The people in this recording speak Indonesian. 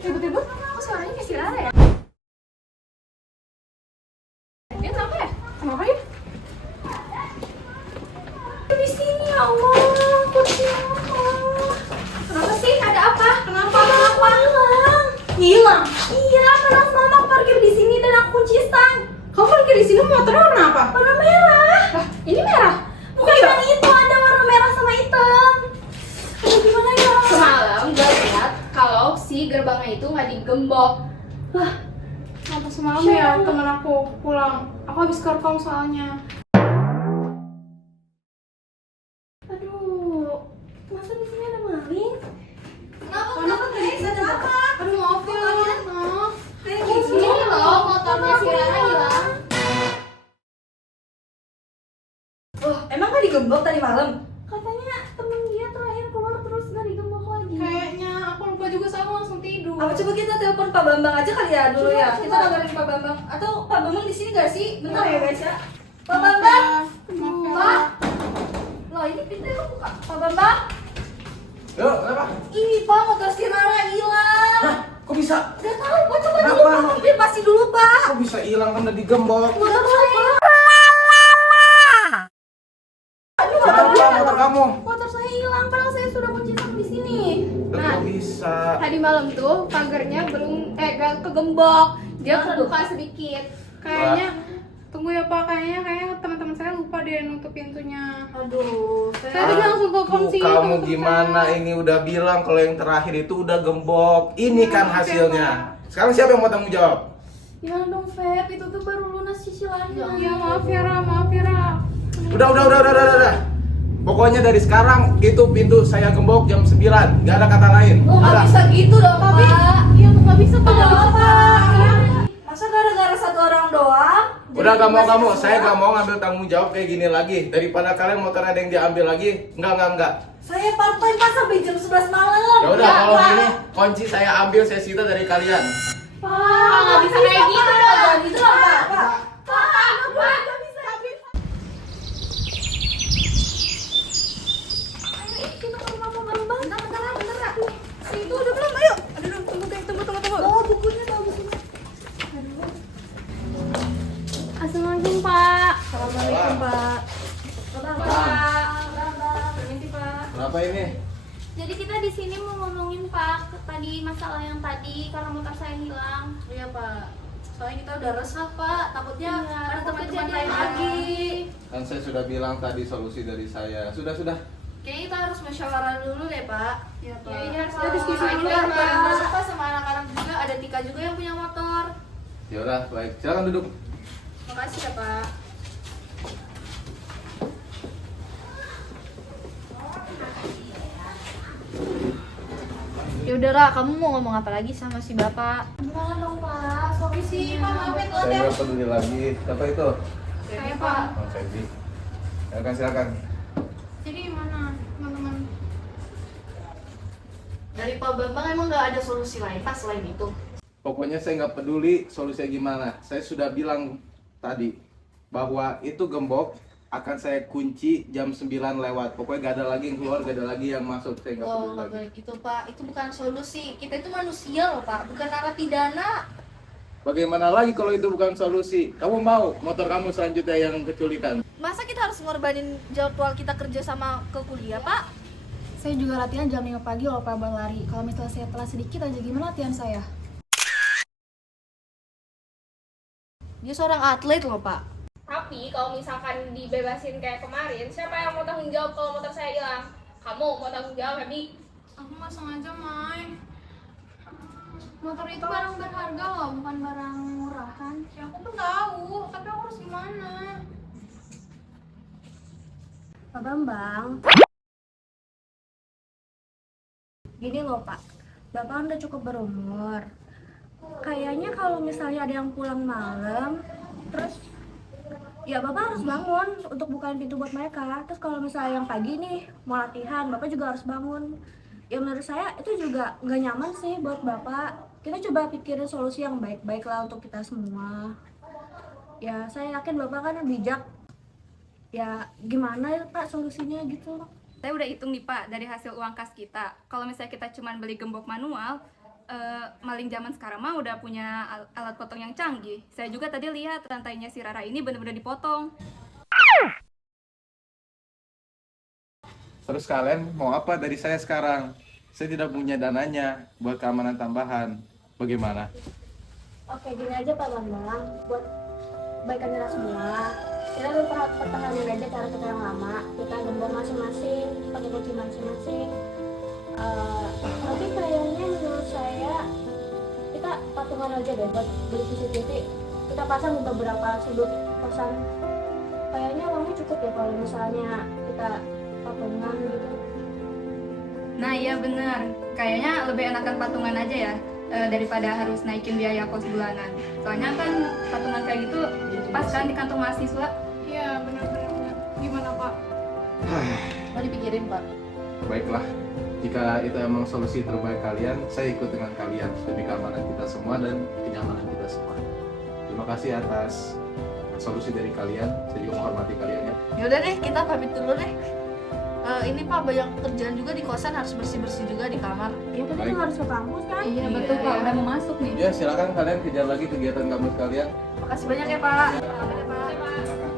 Ribut-ribut, kok suaranya kayak si Rara ya? Dia kenapa ya? Kenapa ya? Di sini ya Allah, kursi Allah. Kenapa sih? Ada apa? Kenapa aku hilang? Hilang? Iya, karena mama parkir di sini dan aku kunci stang. Kamu parkir di sini motornya warna apa? Warna merah. Lah, ini merah. Bukan yang itu, ada warna merah sama hitam. Aduh, gimana ya? Semalam gue lihat kalau si gerbangnya itu nggak digembok. Lah, kenapa semalam ya temen aku pulang? Aku habis kerekam soalnya. Aduh, masa di sini ada maling? Kenapa tadi ada apa? Aduh, maaf ya. Maaf. Ini loh motornya si Rara hilang. Oh, emang gak digembok tadi malam? Katanya temen dia terakhir keluar terus nggak digembok lagi. Kayaknya aku lupa juga, saya langsung tidur. Apa coba kita telepon Pak Bambang aja kali ya dulu ya? Coba. Kita kabarin Pak Bambang. Atau Pak Bambang di sini gak sih? Bentar ya guys ya. Pak Maaf Bambang. ya. Maaf ya. Pak. Loh, ini pintunya buka. Pak Bambang. Yuk, kenapa? Ini Pak, motor si Rara hilang. Hah? Kok bisa? Gak tahu, Pak, coba Kenapa? dulu Pak. Konfirmasi dulu Pak. Kok bisa hilang kan udah digembok? Motor saya. Motor kamu? Motor saya hilang, padahal saya sudah kunci stang di sini. Kok bisa? Tadi malam tuh pagarnya belum gak kegembok. Dia kebuka sedikit. Kayaknya tunggu ya Pak, kayaknya teman-teman saya lupa deh nutup pintunya. Aduh, Saya tadi langsung telepon Aduh, sih kamu teman-teman gimana saya. ini udah bilang kalau yang terakhir itu udah gembok. Ini kan Maaf ya, hasilnya. Sekarang siapa yang mau tanggung jawab? Ya dong Feb, itu tuh baru lunas cicilannya. Ya maaf ya Ra, maaf ya Ra. Udah. Pokoknya dari sekarang itu pintu saya gembok jam 9. Gak ada kata lain. Oh, Udah. gak bisa gitu dong Tapi, Pak. iya nggak bisa Pak, nggak bisa Pak. Ya. Masa gara-gara satu orang doang? Udah Jadi gak mau masih kamu, semua? saya gak mau ngambil tanggung jawab kayak gini lagi. Daripada kalian motor ada yang diambil lagi. Enggak. Saya part-time Pak sampai jam 11 malam. Ya udah kalau gini kunci saya ambil, saya sita dari kalian. Pak, nggak bisa kayak gitu dong. Jangan gitu dong Pak. Nggak bisa. Ayo, kita ke rumah Pak Bambang. Bentar. Situ udah belum? Ayo. Aduh, tunggu. Bawa bukunya, bawa bukunya. Assalamualaikum Pak. Assalamualaikum Pak. Permisi Pak. Kenapa ini? Jadi kita di sini mau ngomongin Pak tadi masalah yang tadi karena motor saya hilang. Iya Pak. Soalnya kita udah resah Pak. Takutnya Iya, ada takut teman-teman kejadian lain lagi. Kan saya sudah bilang tadi solusi dari saya. Sudah. Kayaknya kita harus musyawarah dulu deh Pak. Iya Pak. Ya, iya, Kita diskusi Soalnya dulu kita ya bareng Pak. resah sama anak-anak juga. Ada Tika juga yang punya motor. Ya udah, baik. Silakan duduk. Makasih ya Pak. Ya udah Ra, kamu mau ngomong apa lagi sama si bapak? Gimana dong Pak? Sorry sih Pak, maafin telat Saya ya. nggak peduli lagi. Siapa itu? Saya Pak. Oh, Febri. Silakan. Jadi gimana teman-teman? Dari Pak Bambang emang nggak ada solusi lain Pak selain itu? Pokoknya saya nggak peduli solusinya gimana. Saya sudah bilang tadi bahwa itu gembok akan saya kunci jam 9 lewat. Pokoknya gak ada lagi yang keluar, gak ada lagi yang masuk. Saya nggak Oh peduli nggak lagi. boleh gitu Pak, itu bukan solusi. Kita itu manusia loh Pak, bukan narapidana. Bagaimana lagi kalau itu bukan solusi? Kamu mau motor kamu selanjutnya yang keculikan? Masa kita harus ngorbanin jadwal kita kerja sama ke kuliah Pak? Saya juga latihan jam 5 pagi loh Pak berlari. Kalau misalnya saya telat sedikit aja gimana latihan saya? Dia seorang atlet loh Pak. Tapi kalau misalkan dibebasin kayak kemarin, siapa yang mau tanggung jawab kalau motor saya hilang? Kamu mau tanggung jawab, Feby? Aku nggak sengaja main. Motor itu barang berharga loh, bukan barang murahan. Ya aku tuh tahu, tapi aku harus gimana? Pak Bambang. Gini loh Pak, Bapak kan udah cukup berumur. Kayaknya kalau misalnya ada yang pulang malam, terus ya Bapak harus bangun untuk bukain pintu buat mereka. Terus kalau misalnya yang pagi nih mau latihan, Bapak juga harus bangun. Ya menurut saya itu juga nggak nyaman sih buat Bapak. Kita coba pikirin solusi yang baik-baik lah untuk kita semua. Ya saya yakin Bapak kan bijak. Ya gimana ya Pak solusinya gitu. Saya udah hitung nih Pak dari hasil uang kas kita. Kalau misalnya kita cuma beli gembok manual, maling zaman sekarang mah udah punya alat potong yang canggih. Saya juga tadi lihat rantainya si Rara ini benar-benar dipotong. Terus kalian mau apa dari saya sekarang? Saya tidak punya dananya buat keamanan tambahan. Bagaimana? Oke, gini aja Pak Bambang, buat kebaikan kita semua, kita pertahanin aja cara kita yang lama, kita gembok masing-masing, pakai kunci masing-masing. Tapi kayaknya menurut saya kita patungan aja deh buat beli CCTV. Kita pasang di beberapa sudut kosan. Kayaknya uangnya cukup ya kalau misalnya kita patungan gitu. Nah iya benar, kayaknya lebih enakan patungan aja ya daripada harus naikin biaya kos bulanan. Soalnya kan patungan kayak gitu pas kan di kantong mahasiswa. Iya benar. Gimana Pak? Mau dipikirin Pak. Baiklah, jika itu emang solusi terbaik kalian, saya ikut dengan kalian demi keamanan kita semua dan kenyamanan kita semua. Terima kasih atas solusi dari kalian, saya juga menghormati kalian ya. Yaudah deh, kita pamit dulu deh. Ini Pak, banyak kerjaan juga di kosan, harus bersih-bersih juga di kamar. Ya kita Baik. juga harus ke kampus kan? Iya betul Pak, udah mau masuk nih. Ya silakan kalian kejar lagi kegiatan kampus kalian. Makasih banyak ya Pak. Pak.